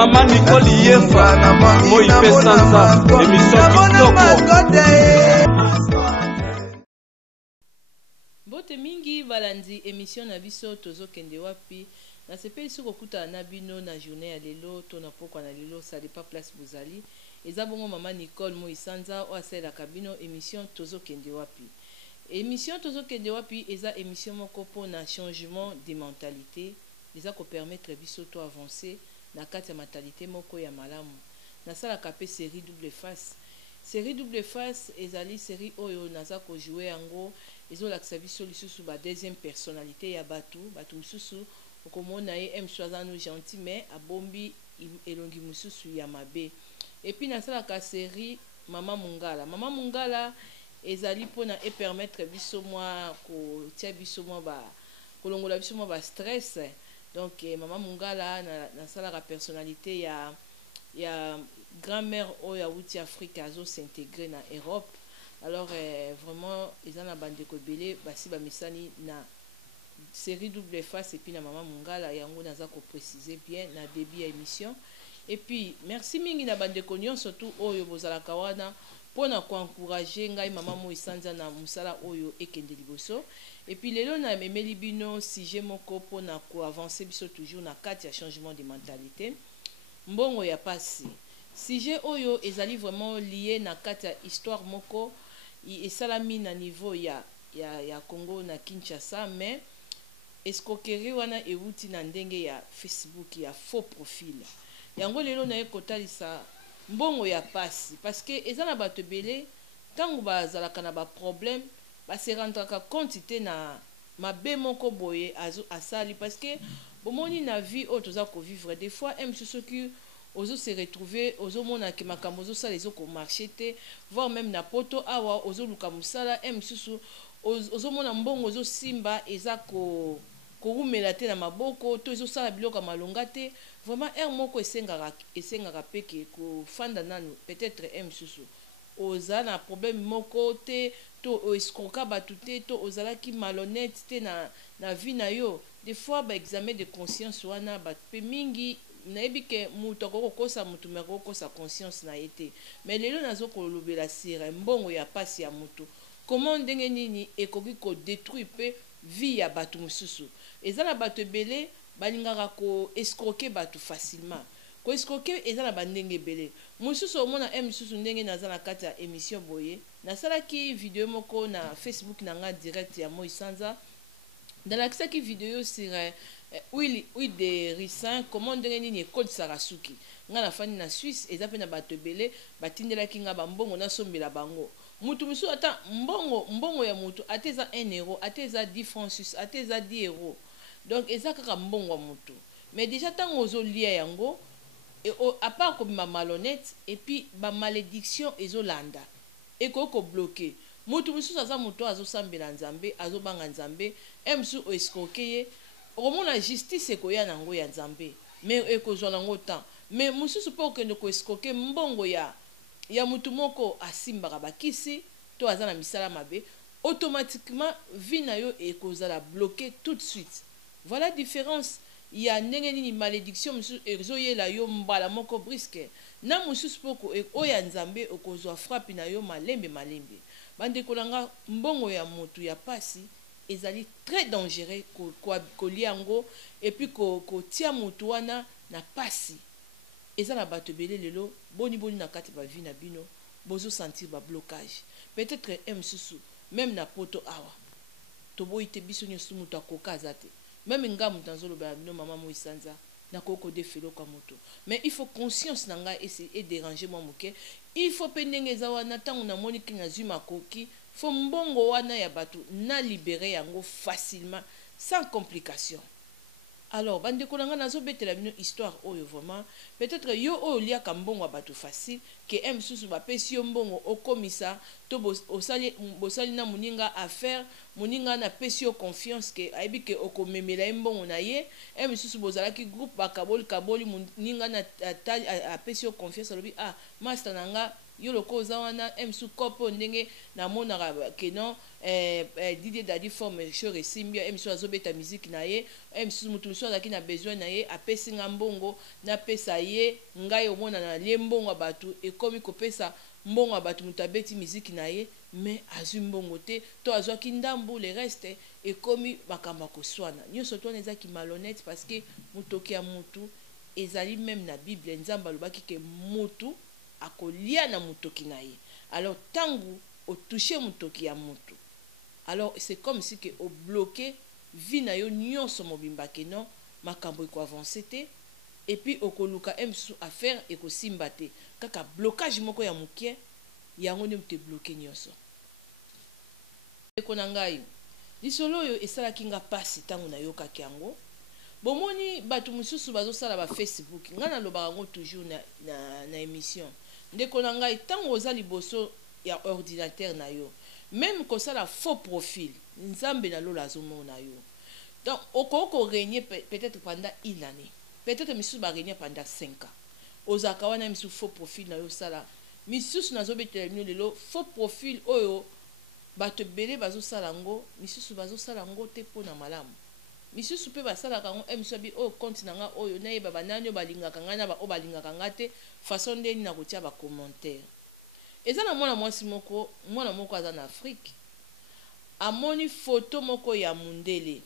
Maman Nicole Yefa, Moi Pesanza, émission Kitoko. Bote mingi balandi émission na biso tozo kende wapi na sepeli soko kuta na bino na journée ya lelo to na pokwa na lelo ça pas place bozali eza bongo Maman Nicole Moi Sanza o asela kabino émission tozo kende wapi. Émission tozo kende wapi eza émission moko pona changement de mentalité eza ko permettre biso to avancer na kati ya mentalité moko ya malamu na sala kapé série double face. Série double face ezali série oyo naza ko jouer yango ezolakisa biso lisusu ba deuxième personnalité ya batu mususu okomona ye M60 gentil mais abombi elongi mususu ya mabe. Et puis nasalaka série Mama Mungala. Mama Mungala ezali pona e permettre biso mwa ko tia biso mwa ba kolongola biso mwa ba stress. Donc Mama Mungala nasalaka personnalité ya grand-mère oya wuti Afrique azo s'intégrer na Europe. Alors vraiment ils en a bandé ko belé basi ba misani na série double face et puis na Mama Mungala yango naza ko préciser bien na début émission. Et puis merci mingi na bande ko surtout oyo bozala kawana pona ko encourager ngai Mama Moi Sanza na musala oyo ekende liboso. Et puis lelo na memeli bino sujet moko pona ko avancer biso toujours na kati ya changement de mentalité. Mbongo ya pasi. Sujet oyo ezali vraiment lié na kati ya histoire moko esalami na niveau ya Congo na Kinshasa mais escroquerie wana ewuti na ndenge ya Facebook ya faux profil. Yango lelo na ekotalisa mbongo ya pasi parce que eza na bato belé tango bazalaka na ba problème ba se rendraka compte te na mabe moko boye asali parce que bomoni na vie oyo toza ko vivre des fois ceux qui ozo se retrouver ozo mona ke makambo ozo sala ezo ko marcher te voire même na poto awa ozo luka musala susu ozo mona mbongo ozo simba eza ko rumela te na maboko to ezo sala biloko malonga te vraiment moko esengaka peke ko fanda nanu peut-être susu oza na problème moko te to escroquer batu te to ozalaki malhonnête te na vie na yo des fois ba examen de conscience wana ba pe mingi nayebi ke mutu akokosa mutu me akokosa conscience na ye te mais lelo nazo kolobela sire mbongo ya pasi ya mutu comment ndenge nini ekoki ko détruire pe vie ya batu mususu eza na bato ebele balingaka ko escroquer batu facilement ko escroquer eza na bandenge ebele mususu omona mususu ndenge naza na kati ya émission boye nasalaki video moko na Facebook na nga direct ya Moi Sanza dalakisaki video sur huile de ricin comment ndenge nini ekolisaka suki nga na fani na Suisse eza pe na bato ebele batindelaki nga bambongo nasombela bango mutu mususu ata mbongo ya mutu ate eza 1 euro ate eza 10 francs suisse ate eza 10 euros donc eza kaka mbongo ya mutu mais déjà tango ozolia yango à part kobima malhonnête et puis ba malédiction ezolanda ekoki kobloke mutu mususu aza mutu azosambela nzambe azobanga nzambe mususu oescroquer ye okomona justice ekoya nango ya nzambe mais ekozwa nango temps mais mususu mpo okende koescroquer mbongo ya mutu moko asimbaka bakisi to aza na misala mabe automatiquement vie na yo ekozala bloqué tout de suite. Voilà différence ya ndenge nini malédiction mususu ezoyela yo mbala moko briske na mususu poko oya nzambe okozwa frappe na yo malembe bande kolanga mbongo ya mutu ya pasi ezali très dangereux kolia yango et puis ko tia mutu wana na pasi eza na bato belé lelo boni na kati ba vie na bino bozo sentir ba blocage peut-être mususu même na poto awa to boyite biso nyosu mutu akoka azate même ngamu tanzolo ba bino Mama Moi Sanza na koko defelo kwa moto mais il faut conscience nanga et déranger moi moke il faut pendenge za wana tangu na moni kinga zuma koki faut mbongo wana ya batu na libérer yango facilement sans complication. Alors bande kolanga nazo betela bino histoire oyo vraiment peut-être yo oyo lia ka mbongo batu facile que susu ba pesi yo mbongo okomisa to bosali na muninga affaire muninga na pesi yo confiance que aibi que okomemela mbongo na ye susu bozalaki groupe bakaboli muninga na a pesi yo confiance alobi master nanga yo loko oza wana emsu kopo ndenge namonaka kenon Didier Dadi forme sure esimbia emsu azobeta musique na ye emsu mutu mosusu azalaki na besoin na ye apesi nga mbongo napesa ye ngai omona na lie mbongo ya bato ekomi kopesa mbongo ya bato moto abeti musique na ye mais azwi mbongo te to azwaki ndambu le reste ekomi makambo koswana nyonso to wana ezaki malhonnête parce que motoki ya mutu ezali même na Bible nzambe alobaki ke mutu akolia na motoki na ye. Alors tangu otouché motoki ya mutu, alors c'est comme si que o bloqué vie na yo nyonso mobimba ke non makambo eko avancer te et puis okoluka emsu affaire eko simba te kaka blocage moko ya mukie yango nde mte bloqué nyonso. Eko na ngai lisolo oyo esalaki nga pasi tango nayokaki yango. Bomoni batu mususu bazosala ba Facebook nga nalobaka ngo toujours na émission ndeko na ngai tango oza liboso ya ordinateur na yo même kosala faux profil nzambe na lola azomona yo donc okoko régner peut-être pendant une année peut-être misusu ba régner pendant 5 ans ozaka wana misusu faux profil na yo sala misusu nazobetela bino lelo faux profil oyo bato belé bazosala ngo misusu bazosala ngo te pona malamu misusu pe basalaka ngo emsobi o compte nanga oyo nayeba banani o balingaka nga na ba o balingaka nga te façon ndeni na kotia ba commentaire. Eza na mwana mwasi moko aza na Afrique amoni photo moko ya mundele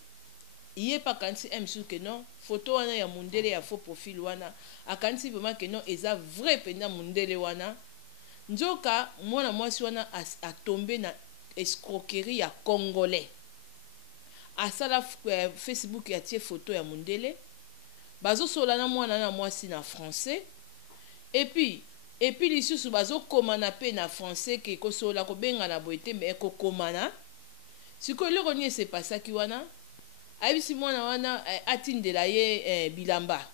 iye pa kanisi emsu ke non photo wana ya mundele ya faux profil wana akanisi vraiment ke non eza vrai penda mundele wana nzoka mwana mwasi wana a tombé na escroquerie ya congolais. Asala Facebook ya tie photo ya mundele bazo solana mwana na mwasi na français et puis lisusu bazo komana pe na français ke ko sola ko benga na boite mais ko komana siko loko ni se pasaki wana ayibisi mwana wana atindela ye bilamba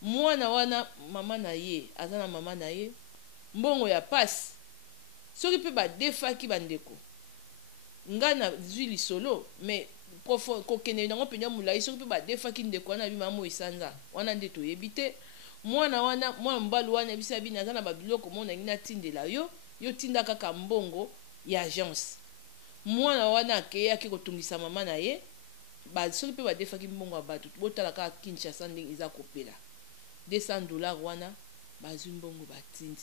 mwana wana mama na ye azana mama na ye mbongo ya passe soki pe ba defaki bandeko ngana zwi lisolo mais profond kokene nango penya mulai soki pe ba defaki ndeko wana bima mo isanza wana nde toyebi te mwana mbalu wana bisa bina azana ba biloko mona ngina tindela yo tinda kaka mbongo ya agence mwana wana akeyaki kotungisa mama na ye ba soki pe ba defaki mbongo ya bato botala ka Kinshasa ndenge eza kopela $200 wana bazwi mbongo batindi.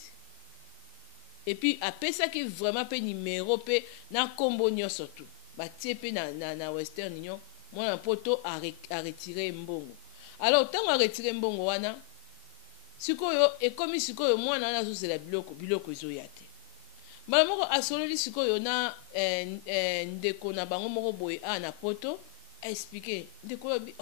Et puis apesaki vraiment pe numéro pe na kombo nyonso tu batie pe na Western Union mwana poto a retiré mbongo. Alors tango a retiré mbongo wana sikoyo ekomi sikoyo mwana na zozela biloko ezoya te mbala moko asololi sikoyo na ndeko na bango moko boye na poto expliquer ndeko lobi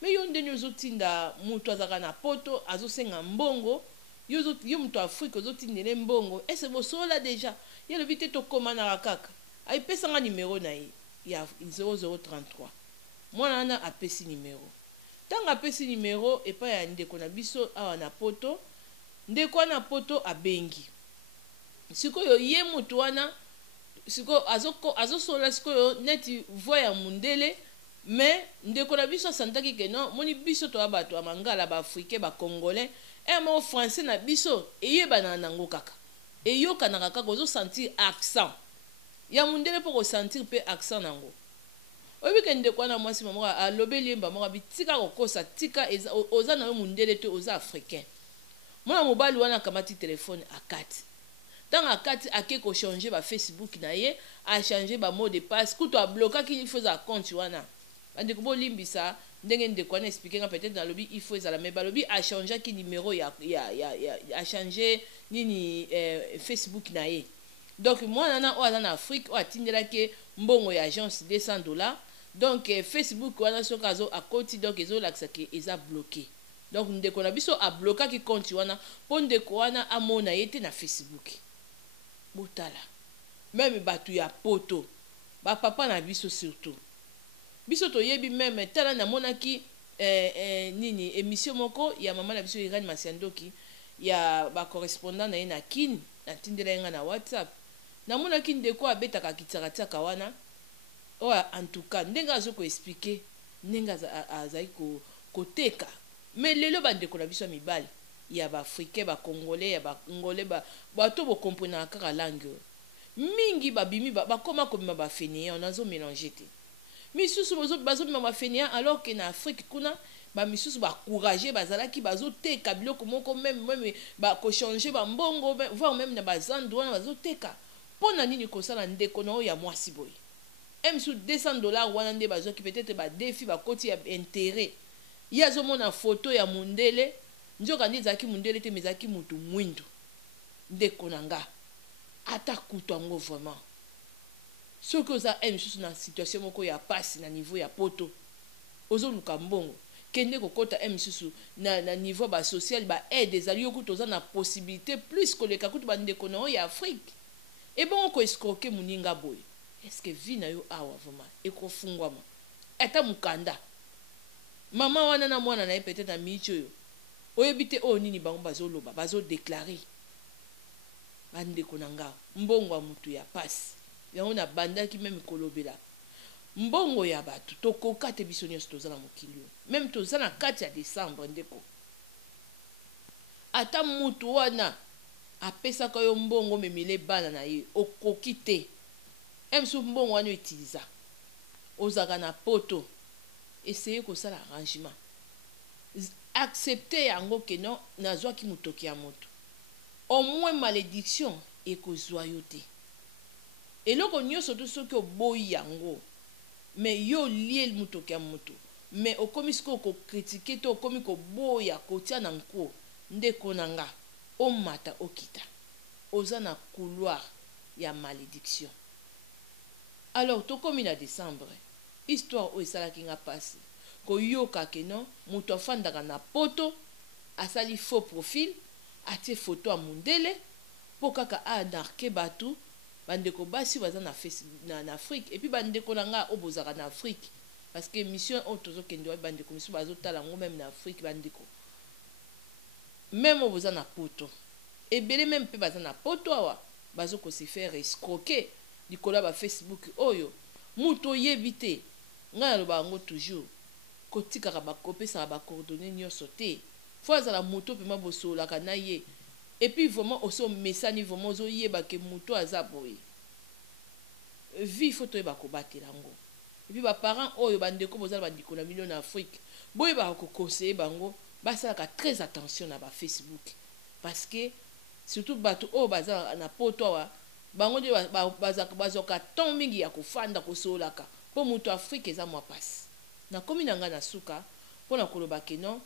mais yo ndeni ozotinda mutu azaka na poto azosenga mbongo yo mutu Afrique ozotindele mbongo ese bosola deja ye lobi te tokomanaka kaka ayipesanga numéro na ye ya 0033 mwana wana apesi numéro tanga apesi numéro epa ya ndeko na biso awa na poto ndeko na poto abengi sikoyo ye mutu wana siko azosola sikoyo neti voix ya mundele mais ndeko na biso santaki ke non moni biso to abato amangala ba africain ba congolais mo français na biso eyebana nango kaka eyoka kaka ozo sentir accent ya mundele po ko sentir pe accent nango obi ke ndeko na mwasi mamo alobeli mba moko bitika kokosa tika oza na mundele te oza africain mona mobali wana kamati telefone akati tant akati ake ko changer ba Facebook na ye a changer ba mot de passe kuto a bloquer ki il faut za compte wana bandeko bo limbisa ndenge ndeko na expliquer nga peut-être dans lobby il faut ezala mais ba lobby a changer ki numéro a changer nini Facebook na ye donc moi na oza na Afrique o atindela ke mbongo ya agence $200 donc Facebook wana soka zo akoti donc ezo laksa ke eza bloqué donc ndeko na biso a bloquer ki compte wana po ndeko wana amona yete na Facebook botala même batu ya poto ba papa na biso surtout biso to yebi même tala na monaki nini émission moko ya mama na biso Irene Masiandoki ya ba correspondant na ye na kin na tindela yenga na WhatsApp na monaki ndeko abetaka kitaka wana en tout cas ndenga azoko expliquer ndenga azai ko koteka mais lelo bandeko na biso mibali ya ba africain ba congolais ya ba ngolais ba to bo comprendre kaka langue mingi ba bimi ba koma comme ba fainéant nazo mélanger te misusu bazo bima ba fainéant alors que na Afrique kuna ba misusu ba courager bazalaki bazo teka biloko moko même ba ko changer ba mbongo voire même na bazandu wana bazo teka pona nini ko sala ndeko na ya mwasi boy sous $200 wana nde bazo ki peut-être ba défi ba koti ya intérêt yazo mona photo ya mundele njoka ndi zaki mundele te mezaki mutu mwindo ndeko nanga ata kutango vraiment ce que ça sous na situation moko ya passe na niveau ya poto ozo luka mbongo kende kokota sous na niveau ba social ba aide ezali yokutoza na possibilité plus que le kakutu ba ndeko na ya Afrique et bon ko escroquer muninga boy est-ce que vie na yo awa vraiment ekofungwama ata mukanda mama wana na mwana na peut-être na micho yo oyebite o nini bango bazoloba bazo déclarer bandeko nanga mbongo mutu ya passe yango na bandaki même kolobela mbongo ya batu tokoka te biso nyonso toza na mokili même toza na kati ya décembre ndeko ata mutu wana apesaka yo mbongo memile bana na ye okoki te emsu mbongo wana utiliza ozaka na poto essayer kosala arrangement accepter yango ke non nazwaki mutoki ya moto au moins malédiction ekozwa yo te eloko nyonso to soki oboyi yango mais yo lie mutoki ya moto mais okomi siko kocritiquer to okomi koboya kotia na nko ndeko nanga omata okita oza na couloir ya malédiction. Alors tokomi na décembre histoire o esalaki nga pasi koyoka ke non moto afandaka na poto asali faux profil atie photo ya mundele po kaka anarke batu bandeko basi baza na na Afrique et puis bandeko nanga obozaka na Afrique parce que mission o tozokende wa bandeko misu bazotala ngo même na Afrique bandeko même oboza na poto ebele même pe baza na poto awa bazoko se faire escroquer likola ba Facebook oyo muto yebite nga loba ngo toujours kotika ka bakopesa ba coordonnées nyonso te faut azala moto pe mabosola kana ye et puis vraiment oso mesani vraiment zo yeba ke moto azaboye vie photo ba ko batela ngo et puis ba parents oyo bandeko bozala bandiko na million na Afrique boye ba ko conseiller bango basalaka très attention na ba Facebook parce que surtout bato o baza na poto wa bango de bazoka ton mingi ya kofanda kosolaka po mutu Afrique eza mwa passe na komi nanga na suka pona koloba ke non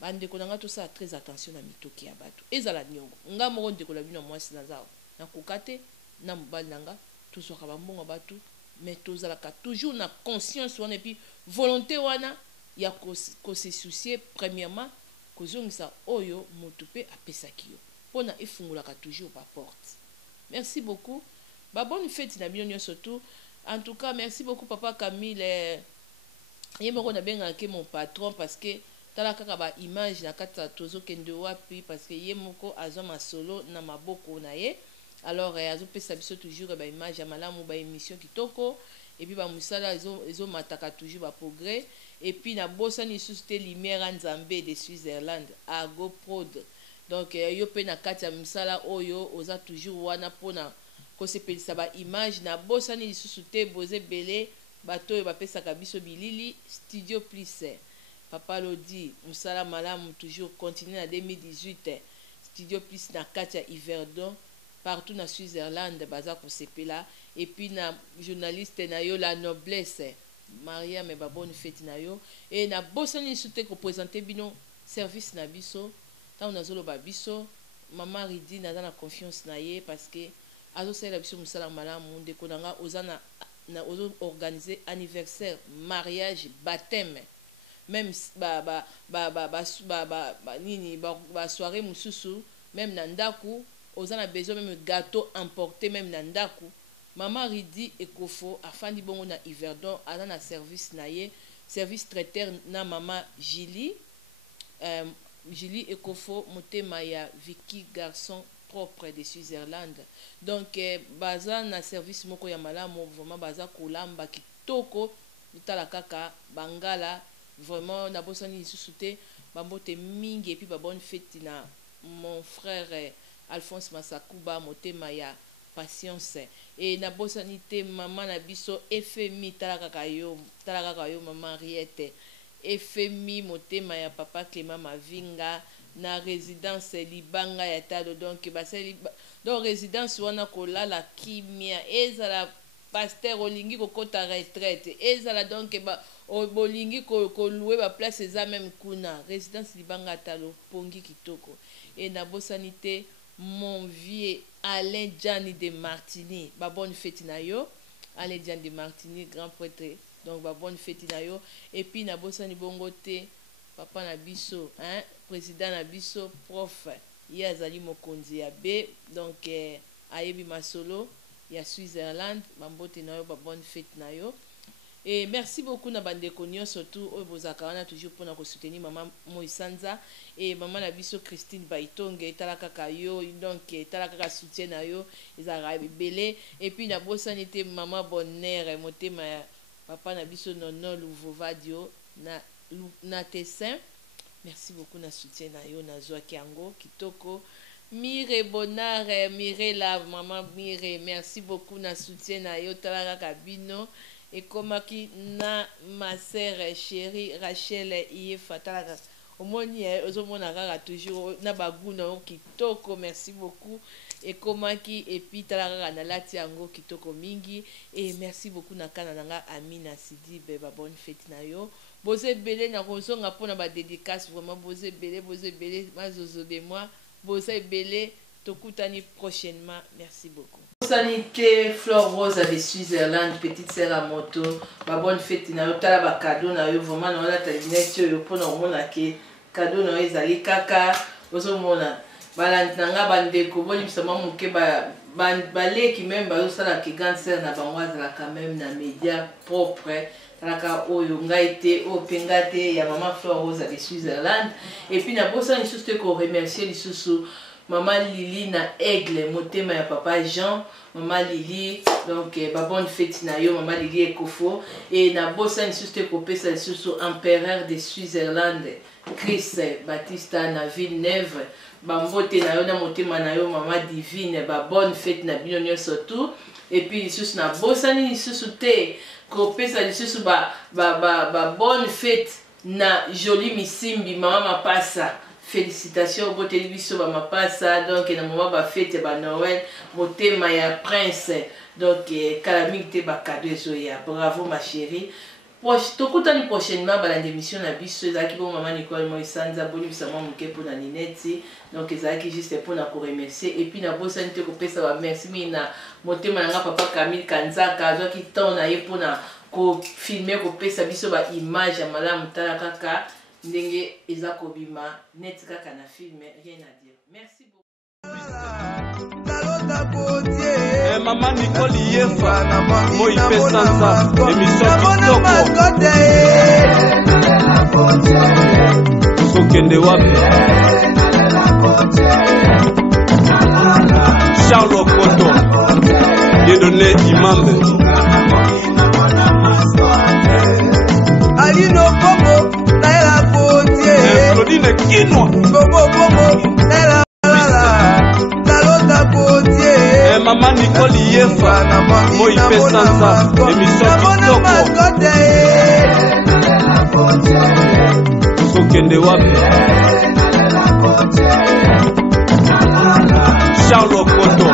bandeko nanga to ça très attention na mitoki ya bato ezala nyongo nga moko ndeko la bino mwasi na zao na kokate na mobali nanga to soka ba mbongo bato mais tozalaka toujours na conscience wana et puis volonté wana ya ko se soucier premièrement kozongisa oyo mutu pe apesaki yo pona efungulaka toujours ba porte. Merci beaucoup. Bah, bonne fête na bino surtout. En tout cas, merci beaucoup papa Camille. Yemoko na benga ke mon patron parce que tala kaka ba image na kata tozo kende wapi parce que yemoko azoma solo na maboko na ye. Alors azo pesa biso toujours ba image ya malamu ba émission kitoko et puis ba musala ezo mataka toujours ba progrès et puis na bosani susciter lumière nzambe de Switzerland à GoProd. Donc yo pe na kati ya misala oyo oza toujours wana pona ko sepelisa ba image na bosani lisusu te boze belé bato oyo bapesaka biso bilili studio plus papa lodi musala malamu toujours continuer na 2018 studio plus na kati ya Yverdon partout na Switzerland baza ko sepela et puis na journaliste na yo la noblesse Maria me ba bonne fête na yo et na bosani lisusu te ko présenter bino service na biso. Tant on a zolo babiso maman Ridi na na confiance na ye parce que azo sala biso musala malamu ndeko nanga ozana na ozo organiser anniversaire mariage baptême même nini ba soirée mususu même na ndaku ozana besoin même gâteau emporté même na ndaku maman Ridi ekofo afandi bongo na Yverdon ana na service na ye service traiteur na maman Julie Ekofo motema ya Vicky garçon propre de Switzerland. Donc baza na service moko ya malamu vraiment baza kolamba kitoko tala kaka bangala vraiment na bosani lisusu te bambote mingi et puis ba bonne fête na mon frère Alphonse Masakuba motema ya patience et na bosanité maman na biso FMI talaka yo maman Henriette FMI motema ya papa Clément Mavinga na résidence libanga ya talo donc basali donc résidence wana kolala kimia ezala pasteur olingi kokota retraite ezala donc bolingi louer ba place eza même kuna résidence libanga ya talo pongi kitoko et na bosanité mon vieux Alain Gianni de Martini ba bonne fête na yo Alain Gianni de Martini grand prêtre donc ba bonne fête na yo et puis na bosani bongo te papa na biso hein président na biso prof ya azali mokonzi ya B donc ayebi masolo ya Switzerland bambote na yo ba bonne fête na yo et merci beaucoup na bandeko nyonso surtout oyo bozaka wana toujours pour na soutenir maman Moisanza et maman na biso Christine Baitonge tala kaka yo donc tala kaka soutien na yo ezaka belé et puis na bosanité maman Bonheur motema ya papa na biso nono Louvovadio na Tessin. Merci beaucoup na soutien na yo na zwa kiango kitoko Mire Bonare Mirela maman Mire merci beaucoup na soutien na yo tala kabino et komaki na ma sœur chérie Rachel Iyefa tala omoni ozomona kaka toujours na baguna kitoko merci beaucoup et komaki et puis tala na lati yango kitoko mingi et merci beaucoup na kana nanga Amina Sidi beba bonne fête na yo Bozé belé na kozonga pona ba dédicace vraiment bozé belé mazozo de moi bozé belé tokutani prochainement merci beaucoup. Sanité Fleur Rose de Switzerland petite sœur à moto ba bonne fête na yo tala ba cadeau na yo vraiment na la talinette yo pona mona ke cadeau na yo ezali kaka ozo mona balantanga bandeko bolimsama muke ba leki même ba sala ki grande sœur na bangwaza la quand même na média propre talaka oyo ngaite o pengate ya maman Fleur Rose de Switzerland et puis na bosa lisusu te ko remercier lisusu maman Lili na Aigle motema ya papa Jean maman Lili donc ba bonne fête na yo maman Lili Ekofo et na bosa lisusu te ko pesa lisusu empereur de Switzerland Chris Batista na Villeneuve bambote na yo na motema na yo maman Divine ba bonne fête na bino surtout et puis lisusu na bosa ni lisusu te kopesa lisusu ba bonne fête na Jolie Misimbi maman Mapasa félicitations boteli biso ba Mapasa donc na maman ba fête ba Noël motema ya prince donc calamité ba cadeau zoya bravo ma chérie tokutani prochainement ba l'émission na biso ezaki bon maman Nicole Moisanza boni bisama muke pour na Nineti donc ezaki juste pour na ko remercier et puis na bosani te ko pesa ba merci mina motema nga papa Camille Kanzaka azoki temps na ye pour na ko filmer ko pesa biso ba image ya malamu tala kaka ndenge eza kobima net kaka na film rien à dire merci beaucoup. Maman Nicole Yefa moi pesanza émission kitoko sokende wapi Charles Okoto Dieudonné Imambe Alino Bobo Naila Potier Claudine Kinwa Bobo Bobo Naila Maman Nicole Yefa moi pesanza émission kitoko sokende wapi Charles Okoto